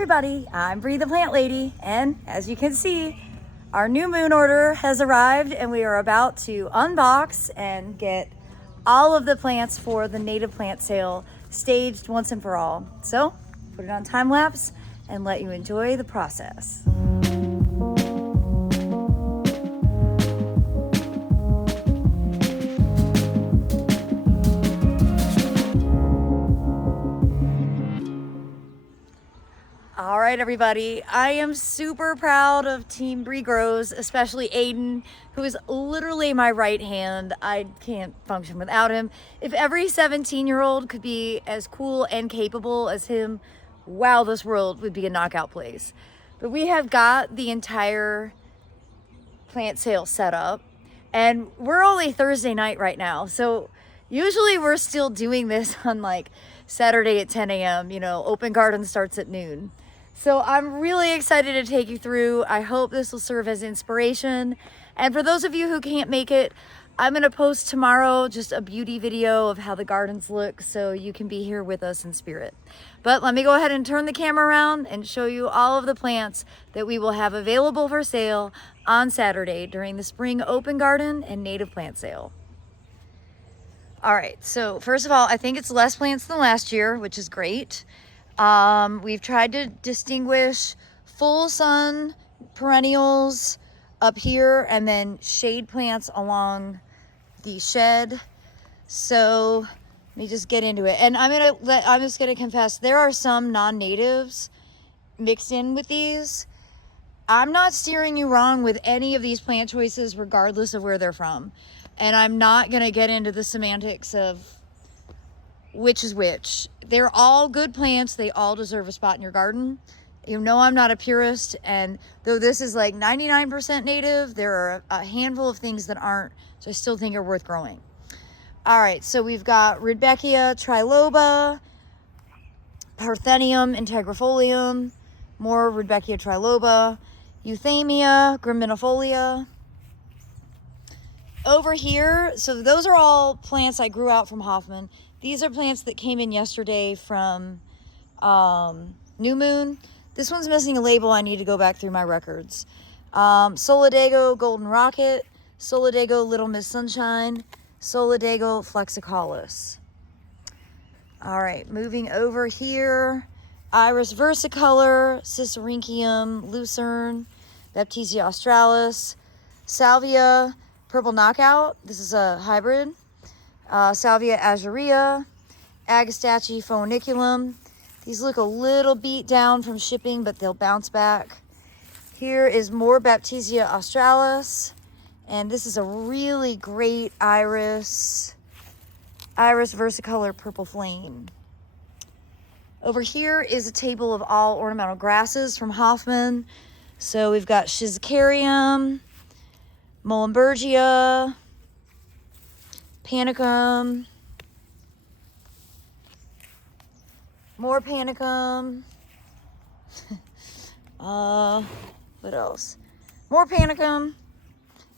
everybody, I'm Bree the Plant Lady, and as you can see, our new moon order has arrived and we are about to unbox and get all of the plants for the native plant sale staged once and for all. So put it on time lapse and let you enjoy the process. All right, everybody, I am super proud of Team Bree Grows, especially Aiden, who is literally my right hand. I can't function without him. If every 17-year-old could be as cool and capable as him, wow, this world would be a knockout place. But we have got the entire plant sale set up, and we're only Thursday night right now. So usually we're still doing this on like Saturday at 10 a.m. You know, open garden starts at noon. So I'm really excited to take you through. I hope this will serve as inspiration. And for those of you who can't make it, I'm gonna post tomorrow just a beauty video of how the gardens look so you can be here with us in spirit. But let me go ahead and turn the camera around and show you all of the plants that we will have available for sale on Saturday during the spring open garden and native plant sale. All right, so first of all, I think it's less plants than last year, which is great. We've tried to distinguish full sun perennials up here and then shade plants along the shed. So let me just get into it. And I'm just gonna confess, there are some non-natives mixed in with these. I'm not steering you wrong with any of these plant choices, regardless of where they're from. And I'm not gonna get into the semantics of which is which. They're all good plants. They all deserve a spot in your garden. You know I'm not a purist, and though this is like 99% native, there are a handful of things that aren't, so I still think are worth growing. All right, so we've got Rudbeckia triloba, Parthenium integrifolium, more Rudbeckia triloba, Euthymia graminifolia. Over here, so those are all plants I grew out from Hoffman. These are plants that came in yesterday from New Moon. This one's missing a label. I need to go back through my records. Solidago Golden Rocket, Solidago Little Miss Sunshine, Solidago Flexicalis. All right, moving over here. Iris versicolor, Sisyrinchium lucerne, Baptisia australis, Salvia Purple Knockout. This is a hybrid. Salvia azurea, Agastache foeniculum. These look a little beat down from shipping, but they'll bounce back. Here is more Baptisia australis, and this is a really great Iris versicolor Purple Flame. Over here is a table of all ornamental grasses from Hoffman. So we've got Schizocarium, Muhlenbergia, Panicum, more Panicum, what else? More Panicum,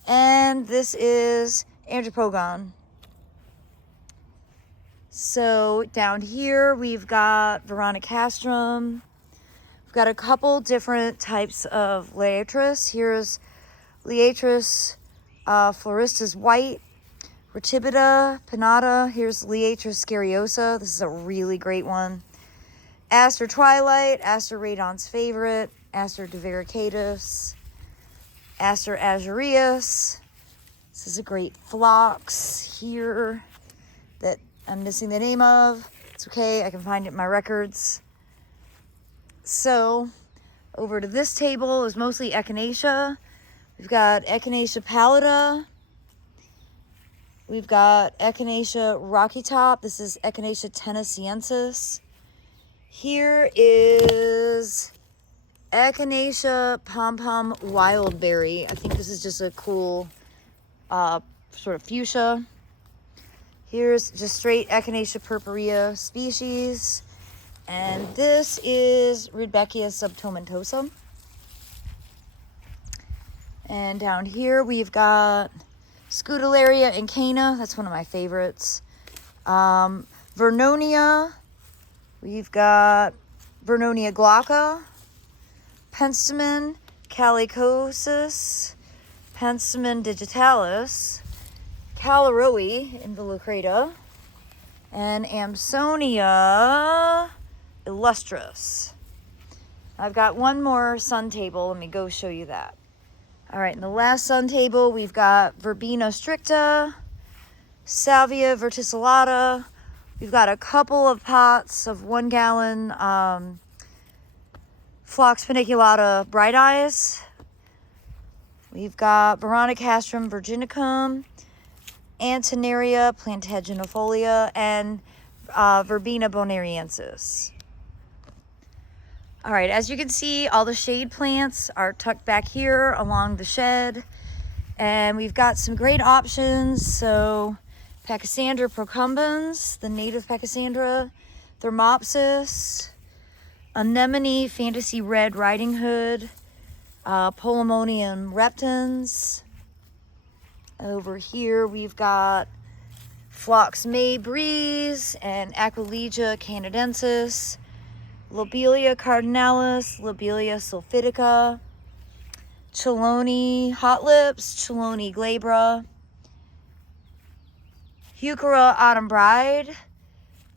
and this is Andropogon. So down here we've got Veronicastrum. We've got a couple different types of Liatris. Here's Liatris floristus white, Retibita pinnata. Here's Liatris scariosa. This is a really great one. Aster Twilight, Aster Radon's Favorite, Aster divaricatus, Aster azureus. This is a great phlox here that I'm missing the name of. It's okay, I can find it in my records. So over to this table is mostly Echinacea. We've got Echinacea pallida. We've got Echinacea rocky top. This is Echinacea tenosiensis. Here is Echinacea pom-pom wildberry. I think this is just a cool sort of fuchsia. Here's just straight Echinacea purpurea species. And this is Rudbeckia subtomentosa. And down here we've got Scutellaria incana. That's one of my favorites. Vernonia. We've got Vernonia glauca. Penstemon calicosus, Penstemon digitalis, Callirrhoe involucrata, and Amsonia illustris. I've got one more sun table. Let me go show you that. All right, in the last sun table, we've got Verbena stricta, Salvia verticillata. We've got a couple of pots of 1 gallon Phlox paniculata bright eyes. We've got Veronicastrum virginicum, Antenaria plantaginefolia, and Verbena bonariensis. All right, as you can see, all the shade plants are tucked back here along the shed. And we've got some great options. So Pachysandra procumbens, the native Pachysandra, Thermopsis, Anemone Fantasy Red Riding Hood, Polemonium reptans. Over here we've got Phlox May Breeze and Aquilegia canadensis, Lobelia cardinalis, Lobelia sulphitica, Chelone hot lips, Chelone glabra, Heuchera autumn bride.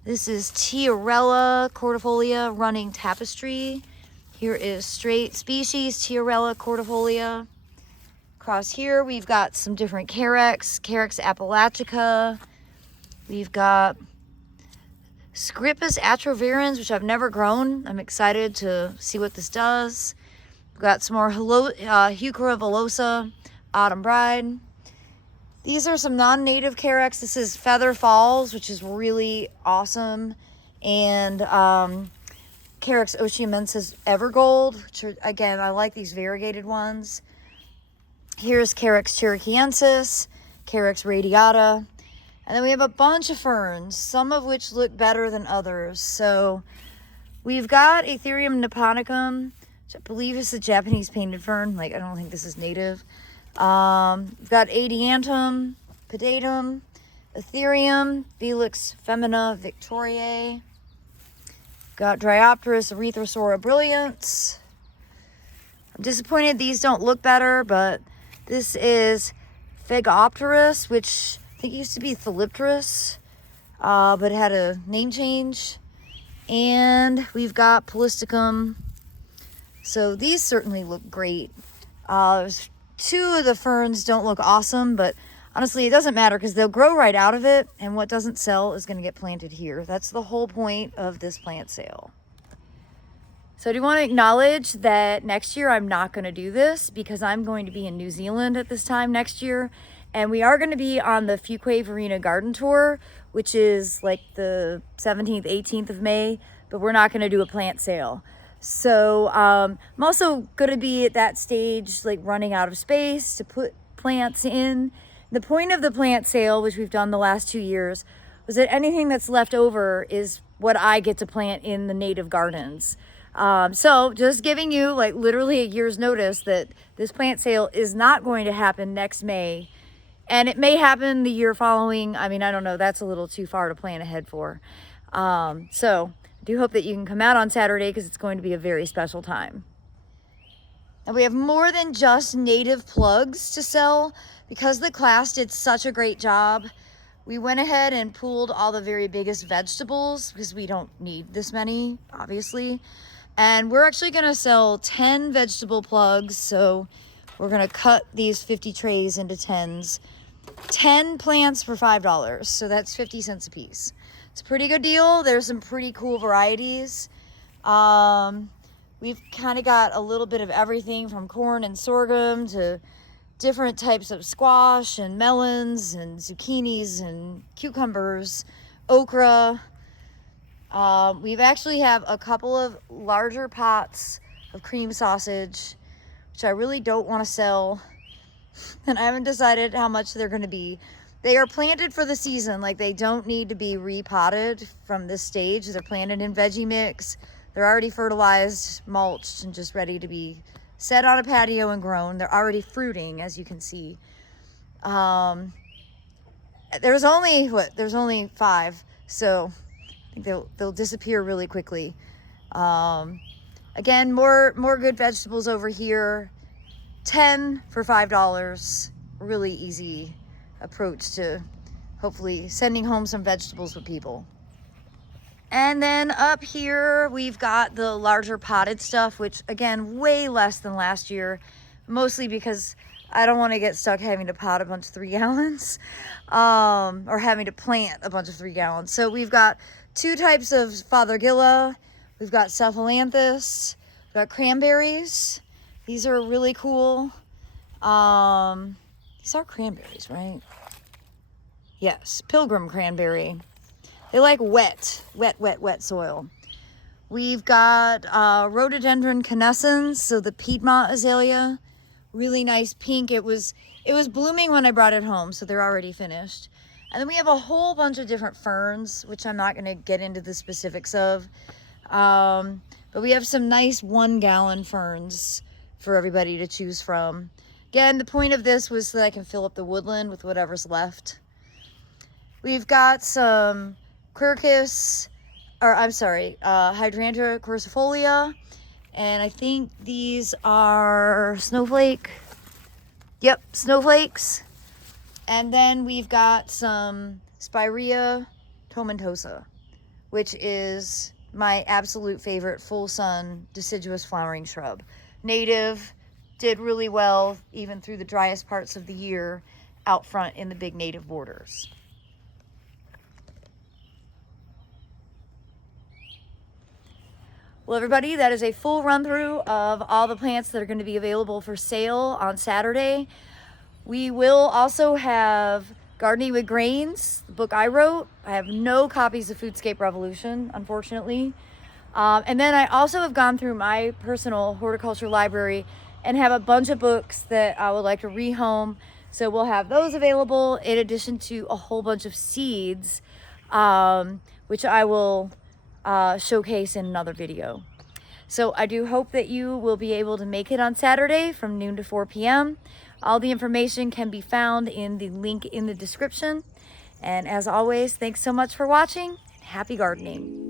This is Tiarella cordifolia running tapestry. Here is straight species Tiarella cordifolia. Across here we've got some different Carex appalachica. We've got Scripus atrovirens, which I've never grown. I'm excited to see what this does. We've got some more Heuchera villosa autumn bride. These are some non-native Carex. This is Feather Falls, which is really awesome. And Carex oceamensis evergold, which are, again, I like these variegated ones. Here's Carex cherokeensis, Carex radiata. And then we have a bunch of ferns, some of which look better than others. So we've got Aetherium niponicum, which I believe is a Japanese painted fern. Like, I don't think this is native. We've got Adiantum, pedatum, Aetherium, Felix femina victoriae. Got Dryopteris erythrosaura brillians. I'm disappointed these don't look better, but this is Phegopteris, which I think used to be Thalipteris, but had a name change. And we've got Polisticum. So these certainly look great. Two of the ferns don't look awesome, but honestly, it doesn't matter because they'll grow right out of it, and what doesn't sell is going to get planted here. That's the whole point of this plant sale. So I do want to acknowledge that next year I'm not going to do this because I'm going to be in New Zealand at this time next year. And we are going to be on the Fuquay Varina Garden Tour, which is like the 17th, 18th of May, but we're not going to do a plant sale. So I'm also going to be at that stage, like running out of space to put plants in. The point of the plant sale, which we've done the last 2 years, was that anything that's left over is what I get to plant in the native gardens. So just giving you like literally a year's notice that this plant sale is not going to happen next May. And it may happen the year following. I mean, I don't know. That's a little too far to plan ahead for. So I do hope that you can come out on Saturday because it's going to be a very special time. And we have more than just native plugs to sell. Because the class did such a great job, we went ahead and pulled all the very biggest vegetables because we don't need this many, obviously. And we're actually going to sell 10 vegetable plugs. So we're going to cut these 50 trays into 10s. 10 plants for $5. So that's 50 cents a piece. It's a pretty good deal. There's some pretty cool varieties. We've kind of got a little bit of everything from corn and sorghum to different types of squash and melons and zucchinis and cucumbers, okra. We've actually have a couple of larger pots of cream sausage, which I really don't want to sell. And I haven't decided how much they're going to be. They are planted for the season. Like, they don't need to be repotted from this stage. They're planted in veggie mix. They're already fertilized, mulched, and just ready to be set on a patio and grown. They're already fruiting, as you can see. There's only 5. So I think they'll disappear really quickly. Again, more good vegetables over here. 10 for $5. Really easy approach to hopefully sending home some vegetables with people. And then up here, we've got the larger potted stuff, which again, way less than last year, mostly because I don't want to get stuck having to pot a bunch of 3 gallons, or having to plant a bunch of 3 gallons. So we've got 2 types of Fothergilla. We've got Cephalanthus, we've got cranberries. These are really cool. These are cranberries, right? Yes, pilgrim cranberry. They like wet soil. We've got Rhododendron canescens, so the Piedmont azalea. Really nice pink. It was blooming when I brought it home, so they're already finished. And then we have a whole bunch of different ferns, which I'm not going to get into the specifics of. But we have some nice 1 gallon ferns for everybody to choose from. Again, the point of this was so that I can fill up the woodland with whatever's left. We've got some Hydrangea quercifolia, and I think these are snowflake. Yep, snowflakes. And then we've got some Spirea tomentosa, which is my absolute favorite full sun deciduous flowering shrub. Native, did really well even through the driest parts of the year out front in the big native borders. Well, everybody, that is a full run through of all the plants that are going to be available for sale on Saturday. We will also have Gardening with Grains, the book I wrote. I have no copies of Foodscape Revolution, unfortunately. And then I also have gone through my personal horticulture library and have a bunch of books that I would like to rehome. So we'll have those available in addition to a whole bunch of seeds, which I will showcase in another video. So I do hope that you will be able to make it on Saturday from noon to 4 p.m. All the information can be found in the link in the description. And as always, thanks so much for watching, and happy gardening.